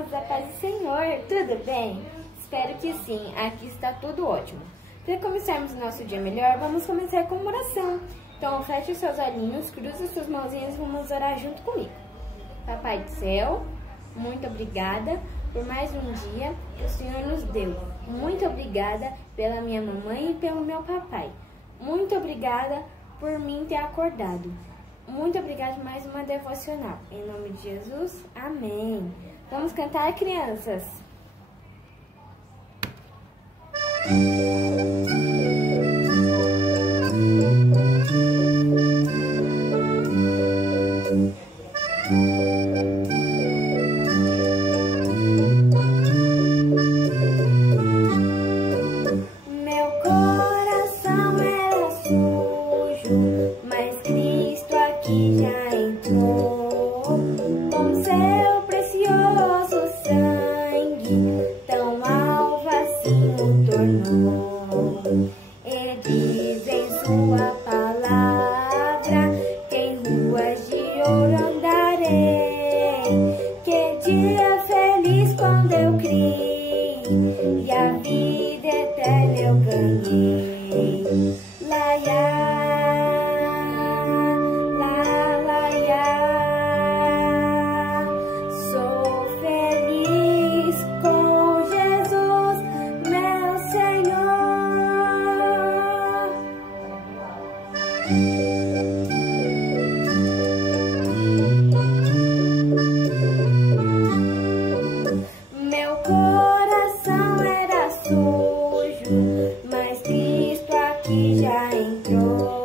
irmãs, a paz do Senhor, tudo bem? Espero que sim, aqui está tudo ótimo. Para começarmos o nosso dia melhor, vamos começar com uma oração. Então, feche os seus olhinhos, cruze as suas mãozinhas e vamos orar junto comigo. Papai do céu, muito obrigada por mais um dia que o Senhor nos deu. Muito obrigada pela minha mamãe e pelo meu papai. Muito obrigada por mim ter acordado. Muito obrigada por mais uma devocional. Em nome de Jesus, amém. Vamos cantar, crianças? Meu coração era sujo, mas Cristo aqui já entrou. Com seu precioso sangue, tão alvo assim o tornou. Ele diz em sua palavra que em ruas de ouro andarei. Que dia feliz quando eu criei e a vida eterna eu ganhei. Laiá, lá, laiá. Sou feliz com Jesus, meu Senhor. Meu coração era sujo, mas Cristo aqui já entrou.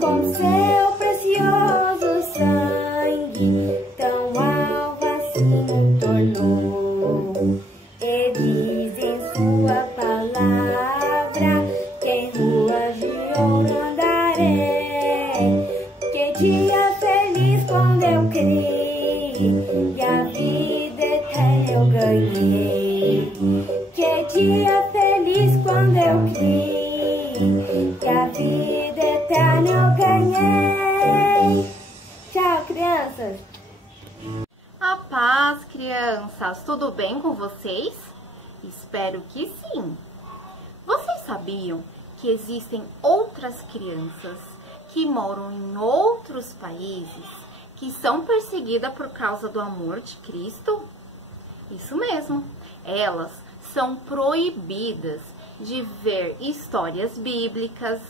Com seu precioso sangue, tão alvo assim o tornou. Ele diz em sua palavra que em ruas de ouro andarei. Que dia feliz quando eu criei e a vida eterna eu ganhei. Que dia feliz quando eu criei e a vida eterna eu ganhei. Tchau, crianças! A paz, crianças! Tudo bem com vocês? Espero que sim! Vocês sabiam que existem outras crianças que moram em outros países que são perseguidas por causa do amor de Cristo? Isso mesmo! Elas são proibidas de ver histórias bíblicas,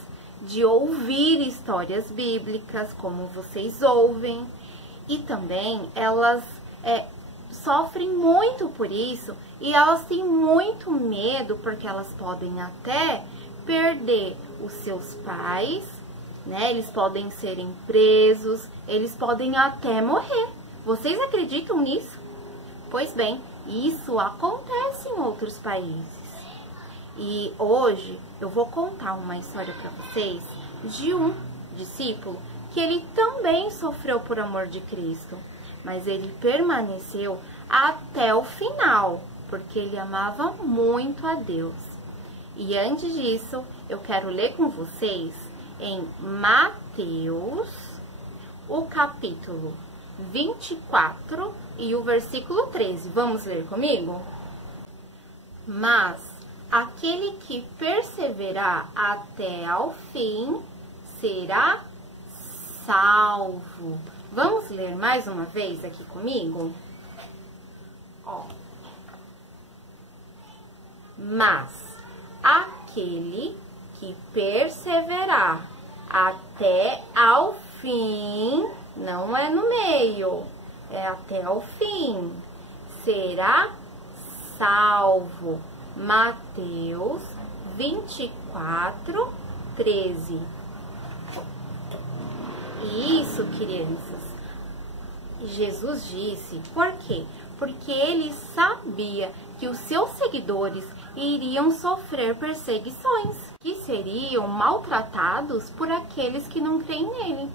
de ouvir histórias bíblicas como vocês ouvem, e também elas sofrem muito por isso e elas têm muito medo porque elas podem até perder os seus pais, né? Eles podem serem presos, eles podem até morrer. Vocês acreditam nisso? Pois bem, isso acontece em outros países. E hoje eu vou contar uma história para vocês de um discípulo que ele também sofreu por amor de Cristo, mas ele permaneceu até o final, porque ele amava muito a Deus. E antes disso, eu quero ler com vocês em Mateus, o capítulo 24 e o versículo 13. Vamos ler comigo? Mas aquele que perseverar até ao fim será salvo. Vamos ler mais uma vez aqui comigo? Ó. Mas aquele que perseverar até ao fim, não é no meio, é até ao fim, será salvo. Mateus 24, 13. Isso, crianças, Jesus disse, por quê? Porque ele sabia que os seus seguidores iriam sofrer perseguições, que seriam maltratados por aqueles que não creem nele.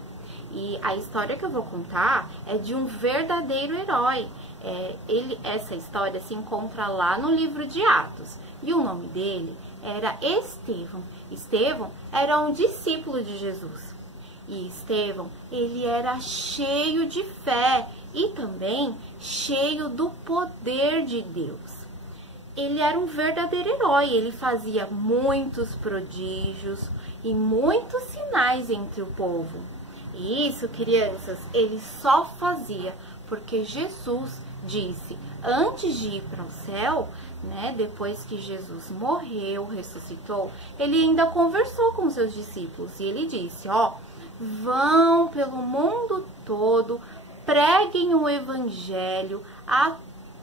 E a história que eu vou contar é de um verdadeiro herói. Essa história se encontra lá no livro de Atos. E o nome dele era Estevão. Estevão era um discípulo de Jesus. E Estevão, ele era cheio de fé e também cheio do poder de Deus. Ele era um verdadeiro herói, ele fazia muitos prodígios e muitos sinais entre o povo. E isso, crianças, ele só fazia porque Jesus disse, antes de ir para o céu, né, depois que Jesus morreu, ressuscitou, ele ainda conversou com seus discípulos e ele disse, ó, vão pelo mundo todo, preguem o evangelho a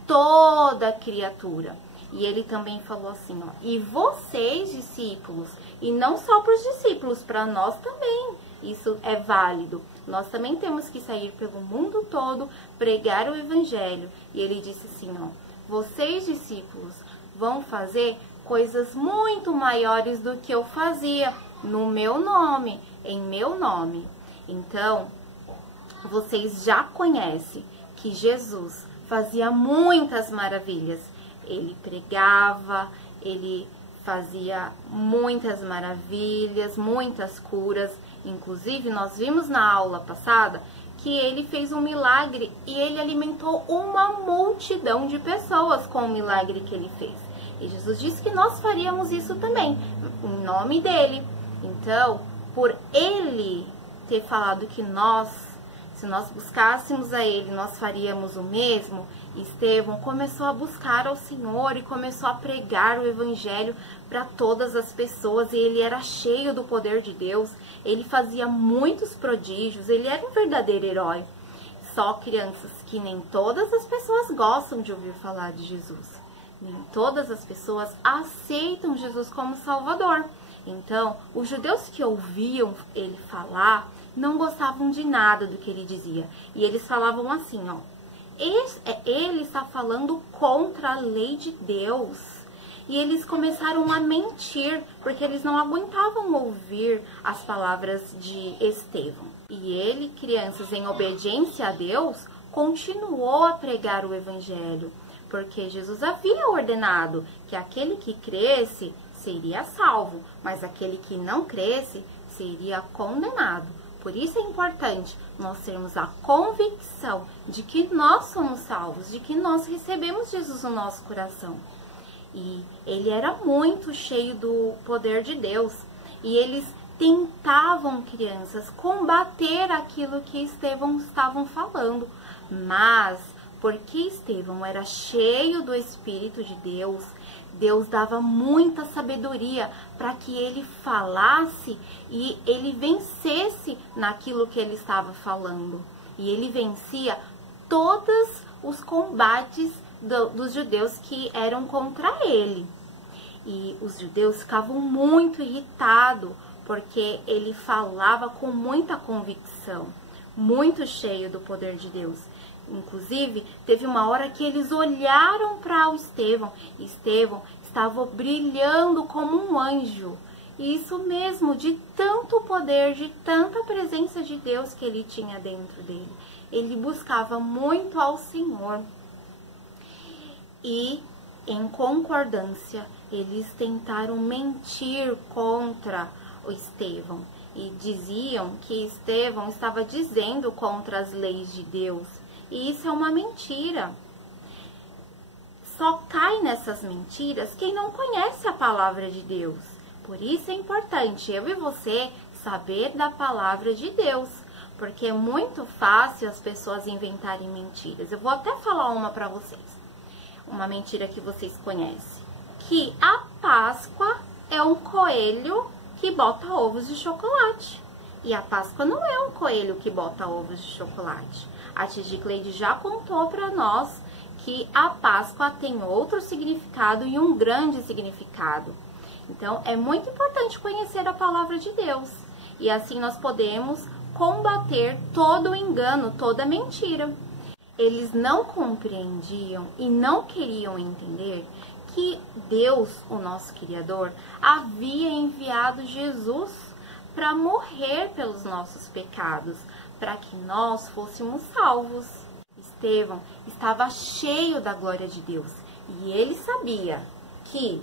toda criatura. E ele também falou assim, ó, e vocês, discípulos, e não só para os discípulos, para nós também, isso é válido. Nós também temos que sair pelo mundo todo, pregar o evangelho. E ele disse assim, ó, vocês, discípulos, vão fazer coisas muito maiores do que eu fazia no meu nome, em meu nome. Então, vocês já conhecem que Jesus fazia muitas maravilhas. Ele pregava, ele fazia muitas maravilhas, muitas curas. Inclusive, nós vimos na aula passada que ele fez um milagre e ele alimentou uma multidão de pessoas com o milagre que ele fez. E Jesus disse que nós faríamos isso também, em nome dele. Então, por ele ter falado que se nós buscássemos a ele, nós faríamos o mesmo, Estevão começou a buscar ao Senhor e começou a pregar o evangelho para todas as pessoas. E ele era cheio do poder de Deus, ele fazia muitos prodígios, ele era um verdadeiro herói. Só, crianças, que nem todas as pessoas gostam de ouvir falar de Jesus. Nem todas as pessoas aceitam Jesus como Salvador. Então, os judeus que ouviam ele falar não gostavam de nada do que ele dizia. E eles falavam assim, ó, ele está falando contra a lei de Deus. E eles começaram a mentir, porque eles não aguentavam ouvir as palavras de Estevão. E ele, crianças, em obediência a Deus, continuou a pregar o evangelho, porque Jesus havia ordenado que aquele que cresce seria salvo, mas aquele que não cresce seria condenado. Por isso é importante nós termos a convicção de que nós somos salvos, de que nós recebemos Jesus no nosso coração. E ele era muito cheio do poder de Deus. E eles tentavam, crianças, combater aquilo que Estevão estava falando. Mas, porque Estevão era cheio do Espírito de Deus, Deus dava muita sabedoria para que ele falasse e ele vencesse naquilo que ele estava falando. E ele vencia todos os combates dos judeus que eram contra ele. E os judeus ficavam muito irritados, porque ele falava com muita convicção, muito cheio do poder de Deus. Inclusive, teve uma hora que eles olharam para o Estevão. Estevão estava brilhando como um anjo. Isso mesmo, de tanto poder, de tanta presença de Deus que ele tinha dentro dele. Ele buscava muito ao Senhor. E, em concordância, eles tentaram mentir contra o Estevão. E diziam que Estevão estava dizendo contra as leis de Deus. E isso é uma mentira. Só cai nessas mentiras quem não conhece a palavra de Deus. Por isso é importante eu e você saber da palavra de Deus. Porque é muito fácil as pessoas inventarem mentiras. Eu vou até falar uma para vocês. Uma mentira que vocês conhecem. Que a Páscoa é um coelho que bota ovos de chocolate. E a Páscoa não é um coelho que bota ovos de chocolate. A tia Gicleide já contou para nós que a Páscoa tem outro significado e um grande significado. Então, é muito importante conhecer a palavra de Deus. E assim nós podemos combater todo o engano, toda mentira. Eles não compreendiam e não queriam entender que Deus, o nosso Criador, havia enviado Jesus para morrer pelos nossos pecados, para que nós fôssemos salvos. Estevão estava cheio da glória de Deus e ele sabia que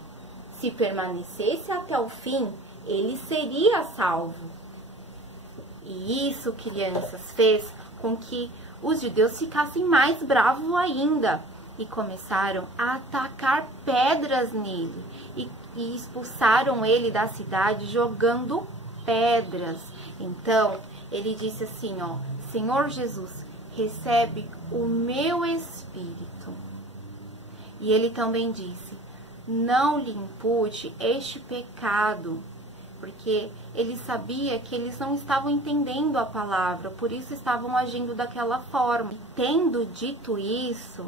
se permanecesse até o fim, ele seria salvo. E isso, crianças, fez com que os judeus ficassem mais bravos ainda e começaram a atacar pedras nele e expulsaram ele da cidade jogando pedras. Então, ele disse assim, ó, Senhor Jesus, recebe o meu espírito. E ele também disse, não lhe impute este pecado, porque ele sabia que eles não estavam entendendo a palavra, por isso estavam agindo daquela forma. E tendo dito isso,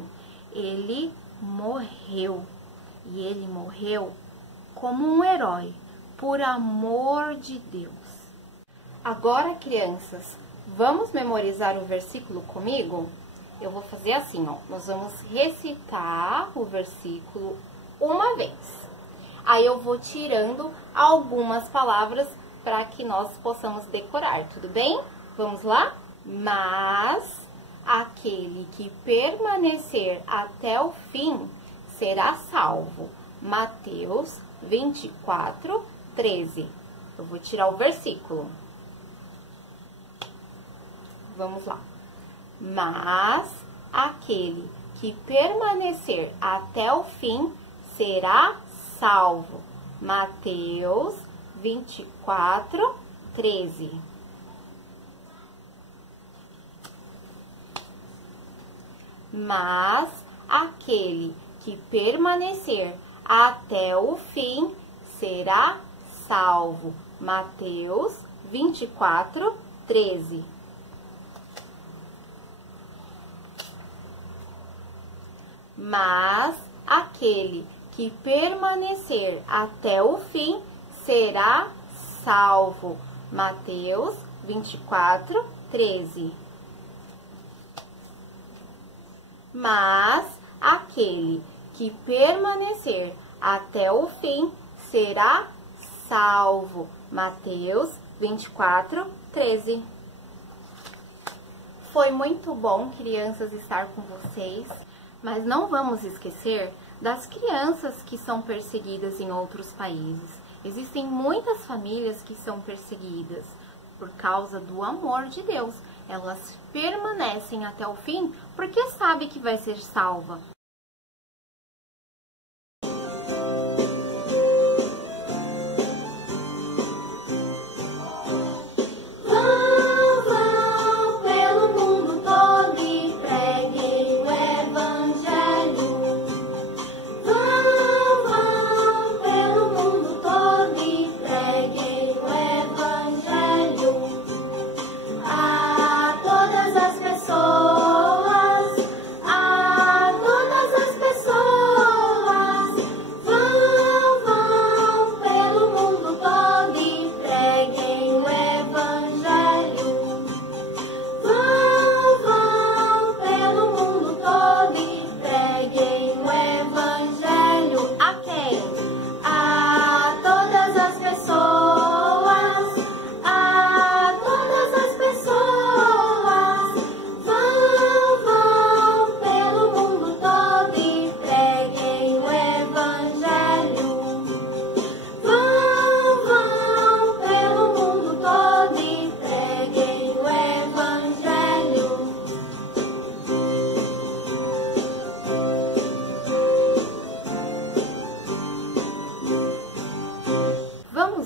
ele morreu. E ele morreu como um herói, por amor de Deus. Agora, crianças, vamos memorizar o versículo comigo? Eu vou fazer assim, ó. Nós vamos recitar o versículo uma vez. Aí eu vou tirando algumas palavras para que nós possamos decorar, tudo bem? Vamos lá? Mas aquele que permanecer até o fim será salvo. Mateus 24, 13. Eu vou tirar o versículo. Vamos lá. Mas aquele que permanecer até o fim será salvo. Mateus 24, 13. Mas aquele que permanecer até o fim será salvo. Mateus 24, 13. Mas aquele que permanecer até o fim será salvo. Mateus 24, 13. Mas aquele que permanecer até o fim será salvo. Mateus 24, 13. Foi muito bom, crianças, estar com vocês, mas não vamos esquecer das crianças que são perseguidas em outros países. Existem muitas famílias que são perseguidas por causa do amor de Deus. Elas permanecem até o fim porque sabem que vai ser salva.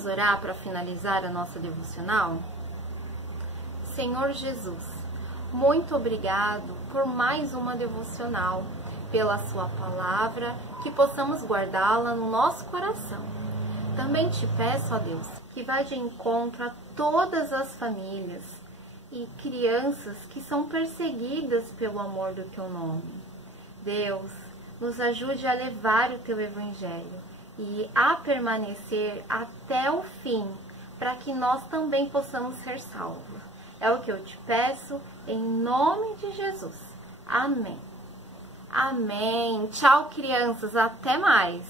Orar para finalizar a nossa devocional? Senhor Jesus, muito obrigado por mais uma devocional, pela sua palavra, que possamos guardá-la no nosso coração. Também te peço, ó Deus, que vá de encontro a todas as famílias e crianças que são perseguidas pelo amor do teu nome. Deus, nos ajude a levar o teu evangelho e a permanecer até o fim, para que nós também possamos ser salvos. É o que eu te peço, em nome de Jesus. Amém. Amém. Tchau, crianças. Até mais.